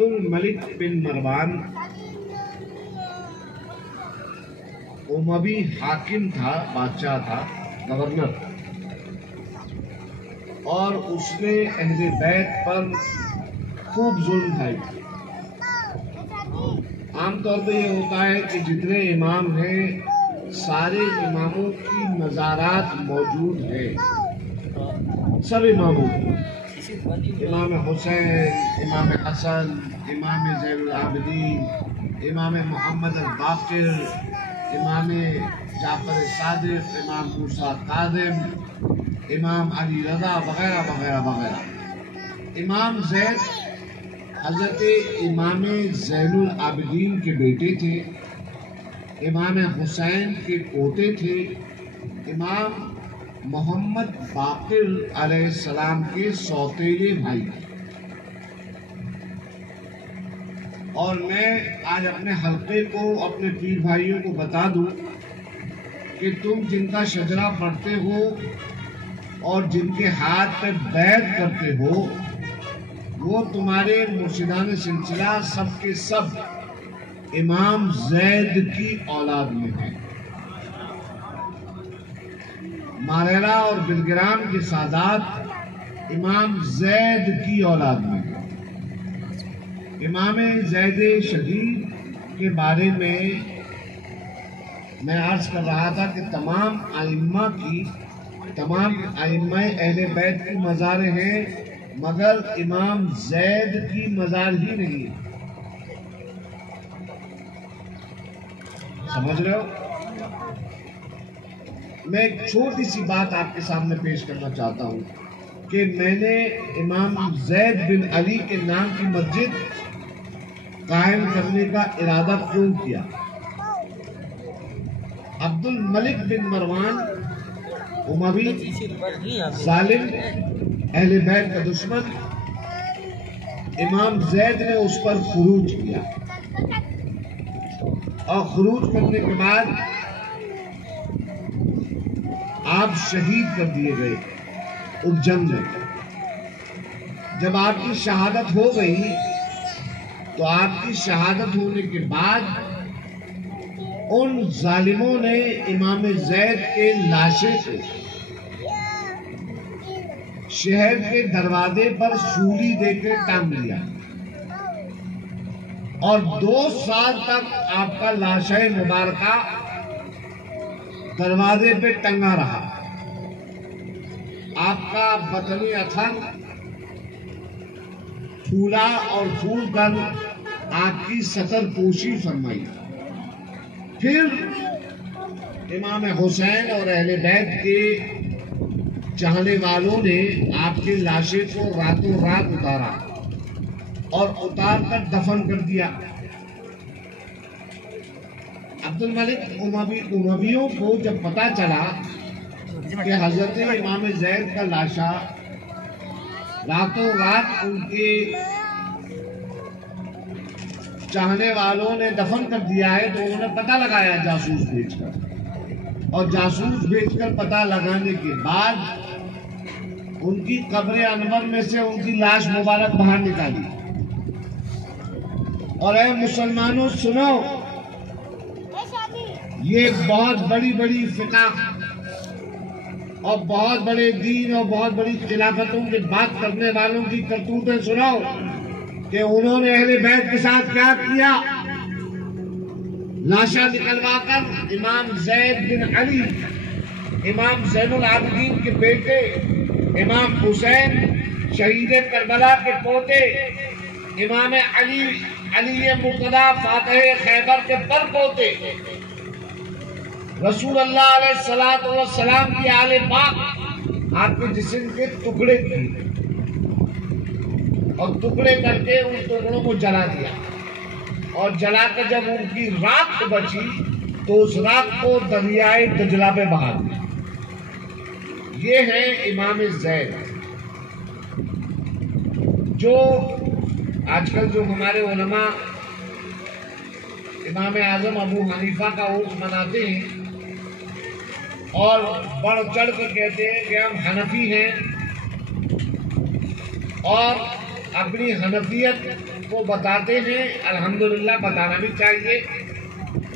عبد الملک بن مروان اموی حاکم تھا، بادشاہ تھا، گورنر، اور اس نے اہل بیت پر خوب ظلم ڈھائی تھی۔ عام طور پہ یہ ہوتا ہے کہ جتنے امام ہیں سارے اماموں کی مزارات موجود ہیں، سب اماموں کی، امام حسین، امام حسن، امام زین العابدین، امام محمد الباقر، امام جعفر صادق، امام موسیٰ کاظم، امام علی رضا وغیرہ وغیرہ وغیرہ۔ امام زید حضرت امام زین العابدین کے بیٹے تھے، امام حسین کے پوتے تھے، امام محمد باقر علیہ السلام کے سوتیلے بھائی تھے۔ اور میں آج اپنے حلقے کو، اپنے پیر بھائیوں کو بتا دوں کہ تم جن کا شجرہ پڑھتے ہو اور جن کے ہاتھ پہ بیعت کرتے ہو وہ تمہارے مرشدان سلسلہ سب کے سب امام زید کی اولاد میں ہیں۔ ماریرا اور بلگرام کے سادات امام زید کی اولاد میں ہیں۔ امام زید شہید کے بارے میں عرض کر رہا تھا کہ تمام ائمہ اہل بیت کی مزاریں ہیں مگر امام زید کی مزار ہی نہیں ہے۔ سمجھ رہے ہو؟ میں ایک چھوٹی سی بات آپ کے سامنے پیش کرنا چاہتا ہوں کہ میں نے امام زید بن علی کے نام کی مسجد قائم کرنے کا ارادہ کیوں کیا؟ عبد الملک بن مروان اموی ظالم، اہل بیت کا دشمن، امام زید نے اس پر خروج کیا اور خروج کرنے کے بعد آپ شہید کر دیے گئے اس جنگ میں۔ جب آپ کی شہادت ہو گئی تو آپ کی شہادت ہونے کے بعد ان ظالموں نے امام زید کے لاشیں کو شہر کے دروازے پر سولی دے کے ٹانگ لیا اور 2 سال تک آپ کا لاشِ مبارکہ دروازے پہ ٹنگا رہا۔ آپ کا بدن اتھر پھولا اور پھول کر آپ کی ستر پوشی فرمائی۔ پھر امام حسین اور اہل بیت کے چاہنے والوں نے آپ کے لاشے کو راتوں رات اتارا اور اتار کر دفن کر دیا۔ عبد الملک امویوں کو جب پتا چلا کہ حضرت امام زید کا لاشا راتوں رات ان کے چاہنے والوں نے دفن کر دیا ہے تو انہوں نے پتہ لگایا جاسوس بھیج کر، اور جاسوس بھیج کر پتہ لگانے کے بعد ان کی قبر انور میں سے ان کی لاش مبارک باہر نکالی۔ اور اے مسلمانوں سنو، یہ بہت بڑی بڑی فقہ اور بہت بڑے دین اور بہت بڑی خلافتوں کی بات کرنے والوں کی کرتوتیں سنو کہ انہوں نے اہل بیت کے ساتھ کیا کیا۔ لاشا نکلوا کر امام زید بن علی، امام زین العابدین کے بیٹے، امام حسین شہید کربلا کے پوتے، امام علی مرتضی فاتح خیبر کے پر پوتے، رسول اللہ علیہ السلام کی آل پاک آپ کے جسم کے ٹکڑے کیے اور ٹکڑے کر کے ان ٹکڑوں کو جلا دیا، اور جلا کر جب ان کی راکھ بچی تو اس راکھ کو دریائے دجلہ پہ بہا دیا۔ یہ ہے امام زید، جو آج کل جو ہمارے علماء امام اعظم ابو حنیفہ کا عرس مناتے ہیں اور بڑھ چڑھ کر کہتے ہیں کہ ہم حنفی ہیں اور اپنی حنفیت کو بتاتے ہیں، الحمدللہ بتانا بھی چاہیے،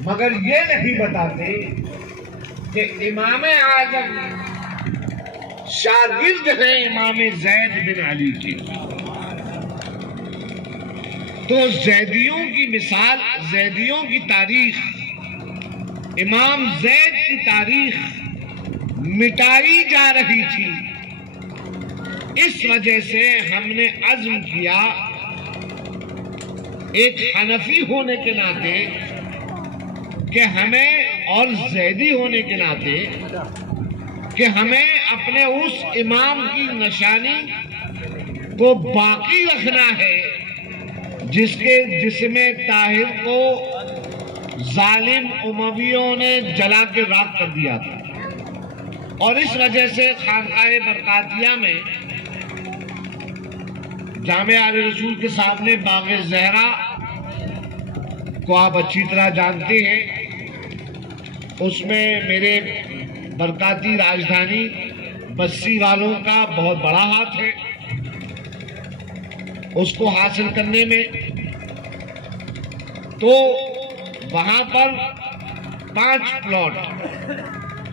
مگر یہ نہیں بتاتے کہ امام اعظم شاگرد ہیں امام زید بن علی کے۔ تو زیدیوں کی مثال، زیدیوں کی تاریخ، امام زید کی تاریخ مٹائی جا رہی تھی۔ اس وجہ سے ہم نے عزم کیا ایک حنفی ہونے کے ناطے کہ ہمیں، اور زیدی ہونے کے ناطے کہ ہمیں اپنے اس امام کی نشانی کو باقی رکھنا ہے جس کے جسم طاہر کو ظالم امویوں نے جلا کے راکھ کر دیا تھا۔ اور اس وجہ سے خانقاہ برکاتیہ میں جامع آل رسول کے سامنے باغ زہرا کو آپ اچھی طرح جانتے ہیں، اس میں میرے برکاتی راجدھانی بسی والوں کا بہت بڑا ہاتھ ہے۔ اس کو حاصل کرنے میں تو وہاں پر 5 پلاٹ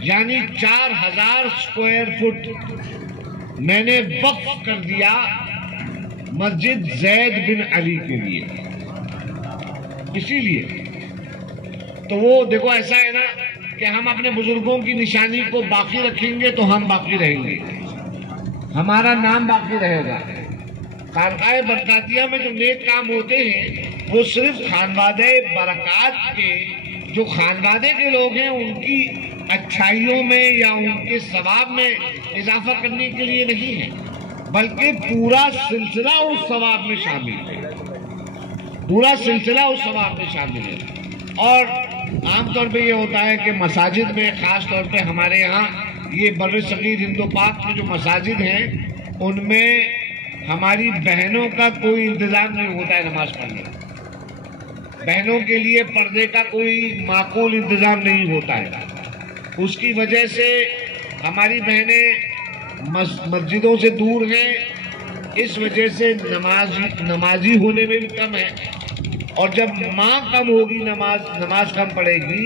یعنی 4000 اسکوائر فٹ میں نے وقف کر دیا مسجد زید بن علی کے لیے۔ اسی لیے تو وہ دیکھو ایسا ہے نا کہ ہم اپنے بزرگوں کی نشانی کو باقی رکھیں گے تو ہم باقی رہیں گے، ہمارا نام باقی رہے گا۔ خانقاہ برکاتیہ میں جو نیک کام ہوتے ہیں وہ صرف خانوادہ برکات کے، جو خانوادے کے لوگ ہیں ان کی اچھائیوں میں یا ان کے ثواب میں اضافہ کرنے کے لیے نہیں ہے، بلکہ پورا سلسلہ اس ثواب میں شامل ہے، پورا سلسلہ اس ثواب میں شامل ہے۔ اور عام طور پہ یہ ہوتا ہے کہ مساجد میں، خاص طور پہ ہمارے یہاں یہ بر صغیر ہند و پاک میں جو مساجد ہیں ان میں ہماری بہنوں کا کوئی انتظام نہیں ہوتا ہے نماز پڑھنے، بہنوں کے لیے پردے کا کوئی معقول انتظام نہیں ہوتا ہے۔ اس کی وجہ سے ہماری بہنیں مسجدوں سے دور ہیں، اس وجہ سے نمازی ہونے میں بھی کم ہے، اور جب ماں کم ہوگی، نماز کم پڑے گی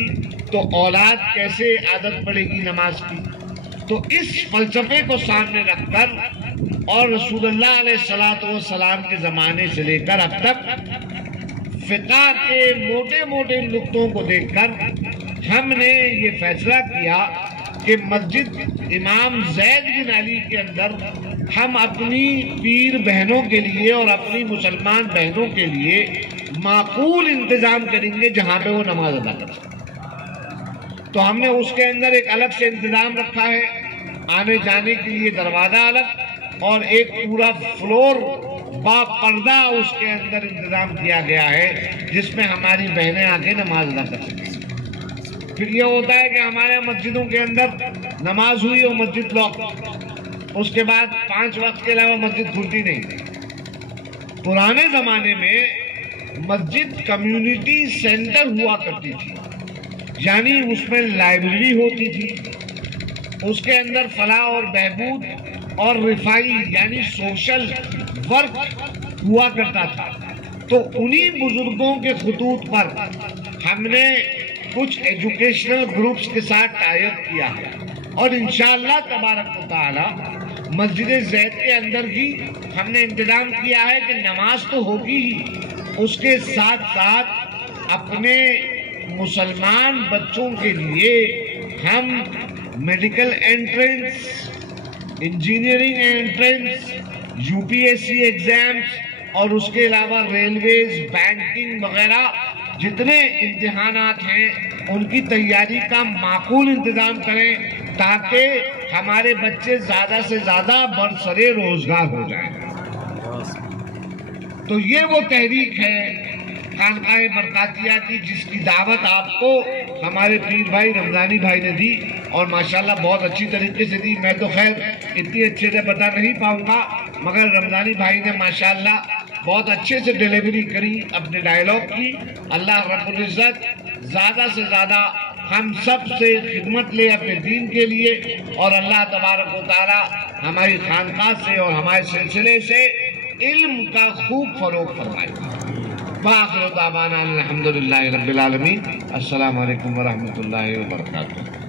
تو اولاد کیسے عادت پڑے گی نماز کی۔ تو اس فلسفے کو سامنے رکھ کر اور رسول اللہ علیہ السلام کے زمانے سے لے کر اب تک فقہ کے موٹے موٹے نقطوں کو دیکھ کر ہم نے یہ فیصلہ کیا کہ مسجد امام زید بن علی کے اندر ہم اپنی پیر بہنوں کے لیے اور اپنی مسلمان بہنوں کے لیے معقول انتظام کریں گے جہاں پہ وہ نماز ادا کر سکیں۔ تو ہم نے اس کے اندر ایک الگ سے انتظام رکھا ہے، آنے جانے کے لیے دروازہ الگ اور ایک پورا فلور با پردہ اس کے اندر انتظام کیا گیا ہے جس میں ہماری بہنیں آ کے نماز ادا کر سکیں۔ پھر یہ ہوتا ہے کہ ہمارے مسجدوں کے اندر نماز ہوئی اور مسجد لاک، اس کے بعد 5 وقت کے علاوہ مسجد کھلتی نہیں۔ پرانے زمانے میں مسجد کمیونٹی سینٹر ہوا کرتی تھی، یعنی اس میں لائبریری ہوتی تھی، اس کے اندر فلاح اور بہبود اور رفائی یعنی سوشل ورک ہوا کرتا تھا۔ تو انہی بزرگوں کے خطوط پر ہم نے کچھ ایجوکیشنل گروپس کے ساتھ ٹائی اپ کیا ہے، اور انشاءاللہ تبارک و تعالی مسجد زید کے اندر ہی ہم نے انتظام کیا ہے کہ نماز تو ہوگی ہی، اس کے ساتھ ساتھ اپنے مسلمان بچوں کے لیے ہم medical entrance, engineering entrance, UPSC exams اور اس کے علاوہ ریلویز، بینکنگ وغیرہ جتنے امتحانات ہیں ان کی تیاری کا معقول انتظام کریں تاکہ ہمارے بچے زیادہ سے زیادہ برسرے روزگار ہو جائیں۔ تو یہ وہ تحریک ہے خانقاہ برکاتیہ کی جس کی دعوت آپ کو ہمارے پیر بھائی رمضانی بھائی نے دی، اور ماشاءاللہ بہت اچھی طریقے سے دی۔ میں تو خیر اتنی اچھے سے بتا نہیں پاؤں گا، مگر رمضانی بھائی نے ماشاءاللہ بہت اچھے سے ڈیلیوری کری، اپنے ڈائیلاگ کی۔ اللہ رب العزت زیادہ سے زیادہ ہم سب سے خدمت لے اپنے دین کے لیے، اور اللہ تبارک و تعالی ہماری خانقاہ سے اور ہمارے سلسلے سے علم کا خوب فروغ فرمائے۔ وآخر دعوانا الحمدللہ رب العالمین۔ السلام علیکم ورحمۃ اللہ وبرکاتہ۔